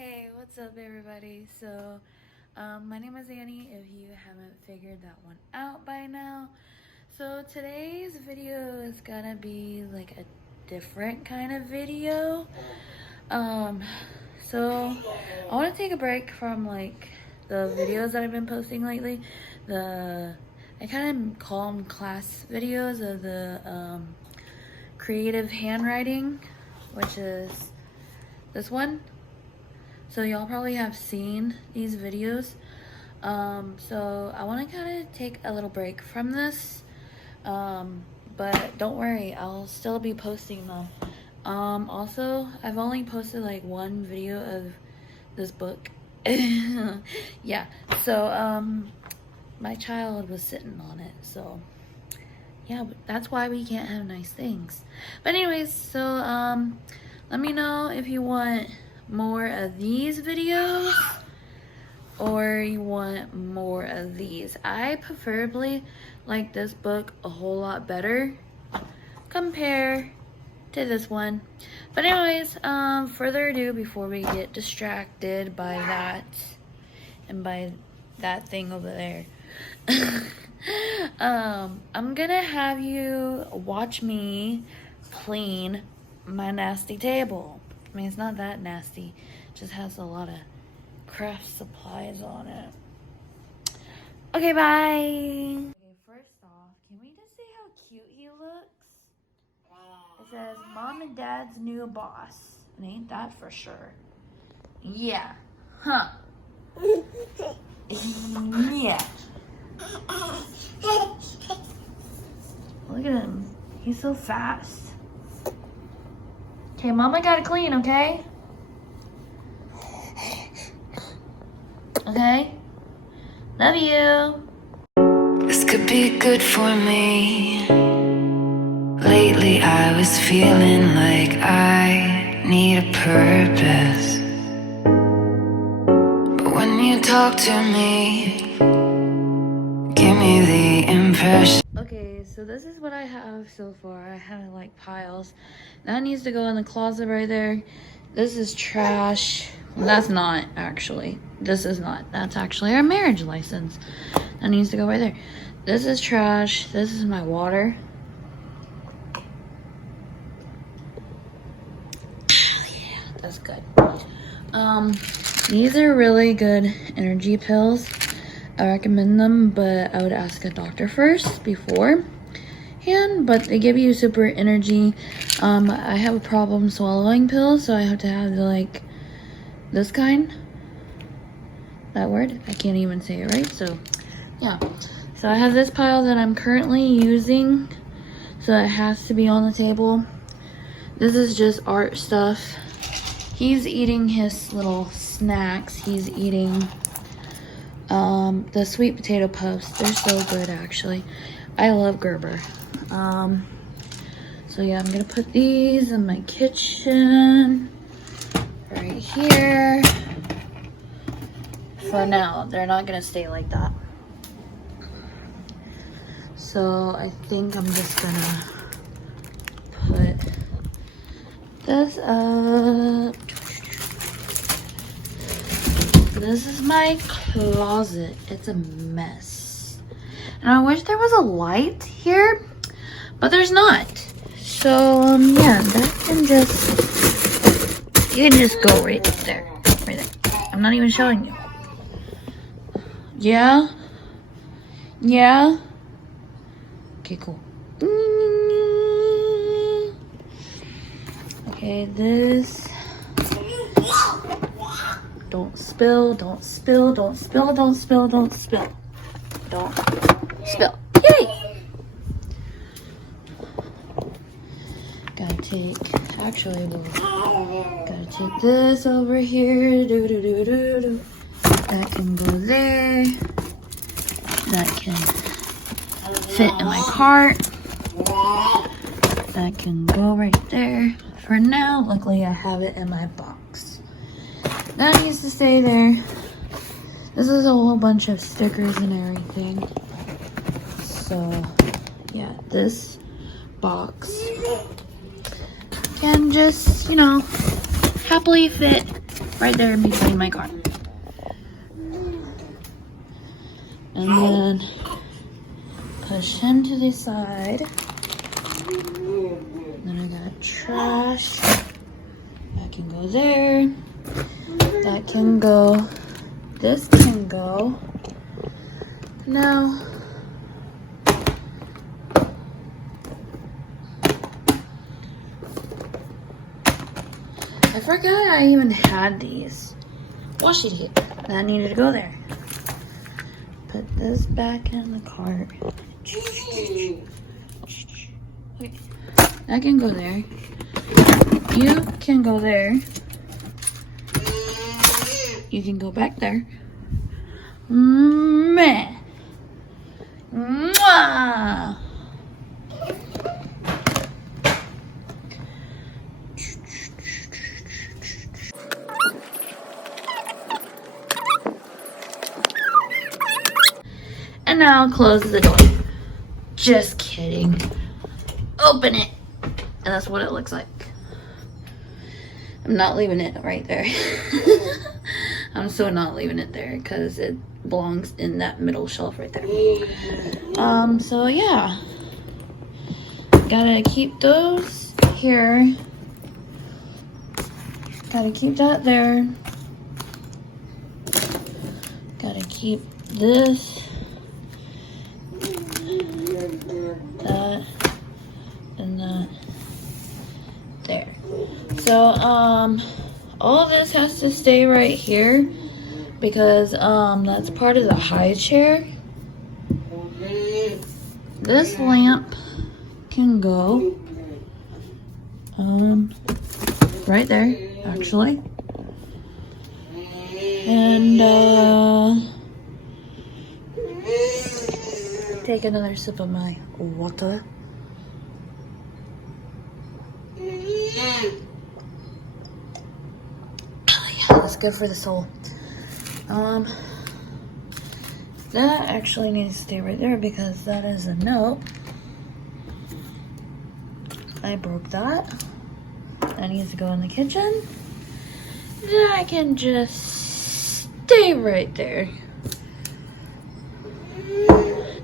Hey, what's up everybody? So, my name is Annie, if you haven't figured that one out by now. So today's video is gonna be like a different kind of video. So I want to take a break from like the videos that I've been posting lately. I kind of call them class videos of the creative handwriting, which is this one. So y'all probably have seen these videos. So I want to kind of take a little break from this. But don't worry, I'll still be posting them. Also, I've only posted like one video of this book. Yeah, so my child was sitting on it, so yeah, that's why we can't have nice things. But anyways, so let me know if you want more of these videos or you want more of these. I preferably like this book a whole lot better compared to this one. But anyways, further ado, before we get distracted by that and by that thing over there, I'm gonna have you watch me clean my nasty table. I mean, it's not that nasty. It just has a lot of craft supplies on it. Okay, bye. Okay, first off, can we just see how cute he looks? It says, Mom and Dad's new boss. And ain't that for sure? Yeah. Huh. Yeah. Look at him. He's so fast. Okay, Mama gotta clean, okay? Okay? Love you. This could be good for me. Lately I was feeling like I need a purpose. But when you talk to me, give me the impression. Okay, so this is what I have so far. I have like piles. That needs to go in the closet right there. This is trash. Well, that's not actually. This is not. That's actually our marriage license. That needs to go right there. This is trash. This is my water. Yeah, that's good. These are really good energy pills. I recommend them, but I would ask a doctor first beforehand. But they give you super energy. I have a problem swallowing pills, so I have to have like this kind. That word, I can't even say it right. So yeah, so I have this pile that I'm currently using, so it has to be on the table. This is just art stuff. He's eating his little snacks. He's eating the sweet potato puffs. They're so good, actually. I love Gerber. So yeah, I'm gonna put these in my kitchen right here. For now, they're not gonna stay like that. So I think I'm just gonna put this up. This is my closet. It's a mess. And I wish there was a light here, but there's not. So, yeah, that can just, you can just go right there. Right there. I'm not even showing you. Yeah? Yeah? Okay, cool. Okay, this. Don't spill, don't spill, don't spill, don't spill, don't spill. Don't spill. Yay! Gotta take, actually, gotta take this over here. That can go there. That can fit in my cart. That can go right there. For now, luckily I have it in my box. That needs to stay there. This is a whole bunch of stickers and everything. So, yeah, this box can just, you know, happily fit right there in between my car. And then push him to the side. Then I got trash. That can go there. That can go. This can go. Now, I forgot I even had these washi tape. That needed to go there. Put this back in the cart. Okay. That can go there. You can go there. You can go back there. Meh. Mwah. And now close the door. Just kidding. Open it. And that's what it looks like. I'm not leaving it right there. I'm so not leaving it there because it belongs in that middle shelf right there. So yeah. Gotta keep those here. Gotta keep that there. Gotta keep this. That. And that. There. So, all of this has to stay right here because, that's part of the high chair. This lamp can go, right there, actually. And, take another sip of my water. That's good for the soul. That actually needs to stay right there because that is a note. I broke that. That needs to go in the kitchen. That can just stay right there.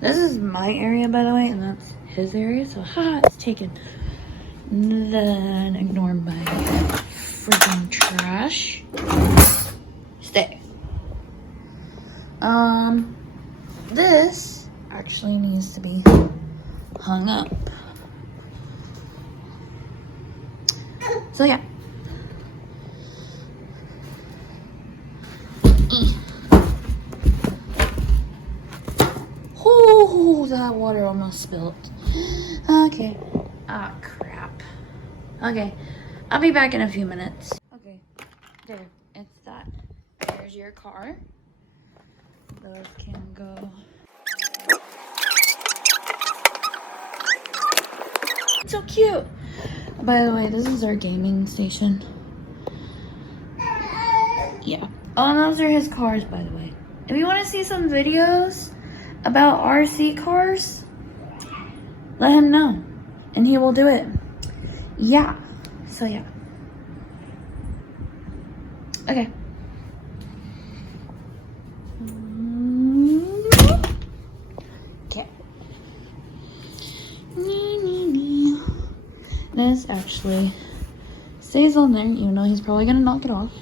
This is my area, by the way, and that's his area, so haha, it's taken. Then ignore my freaking trash. Stay. This actually needs to be hung up. So yeah. Oh, that water almost spilled. Okay. Ah, crap. Okay. I'll be back in a few minutes. Okay. There. It's that. There's your car. Those can go. It's so cute. By the way, this is our gaming station. Yeah. Oh, and those are his cars, by the way. If you want to see some videos about RC cars, let him know. And he will do it. Yeah. So, yeah. Okay. Okay. This actually stays on there, even though he's probably gonna knock it off.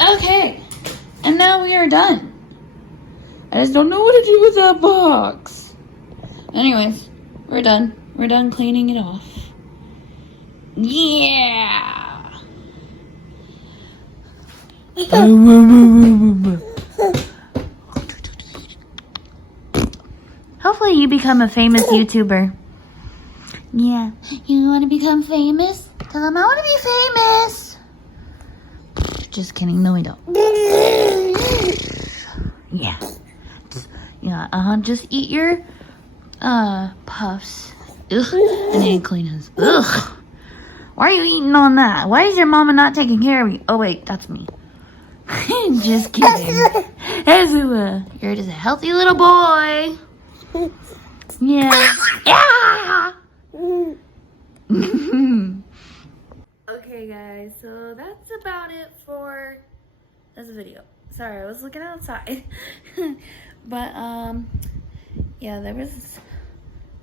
Okay, and now we are done. I just don't know what to do with that box. Anyways, we're done. We're done cleaning it off. Yeah. Hopefully you become a famous YouTuber. Yeah. You want to become famous? Tell them I want to be famous. Just kidding. No, we don't. Yeah. Yeah, just eat your puffs. Ugh. And then clean his. Ugh. Why are you eating on that? Why is your mama not taking care of you? Oh, wait. That's me. Just kidding. You're just a healthy little boy. Yeah. Yeah. Okay, guys, so that's about it for this video. Sorry, I was looking outside. But yeah, there was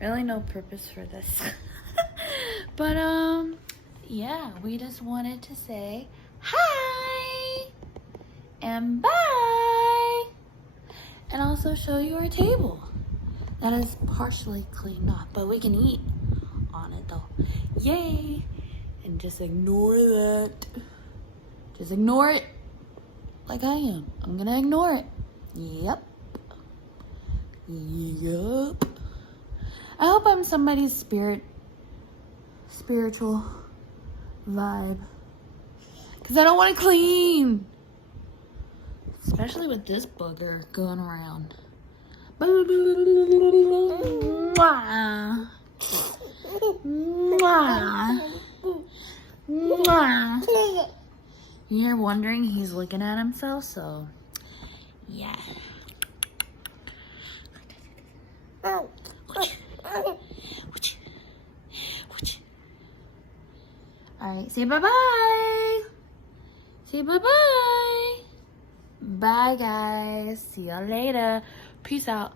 really no purpose for this. But yeah, we just wanted to say hi and bye, and also show you our table that is partially cleaned off, but we can eat on it though. Yay! And just ignore that. Just ignore it like I am. I'm gonna ignore it. Yep. Yep. I hope I'm somebody's spiritual vibe. Because I don't want to clean. Especially with this booger going around. Mwah. Mwah. Mwah. You're wondering he's looking at himself, so yeah. Alright, say bye-bye. Say bye-bye. Bye, guys. See y'all later. Peace out.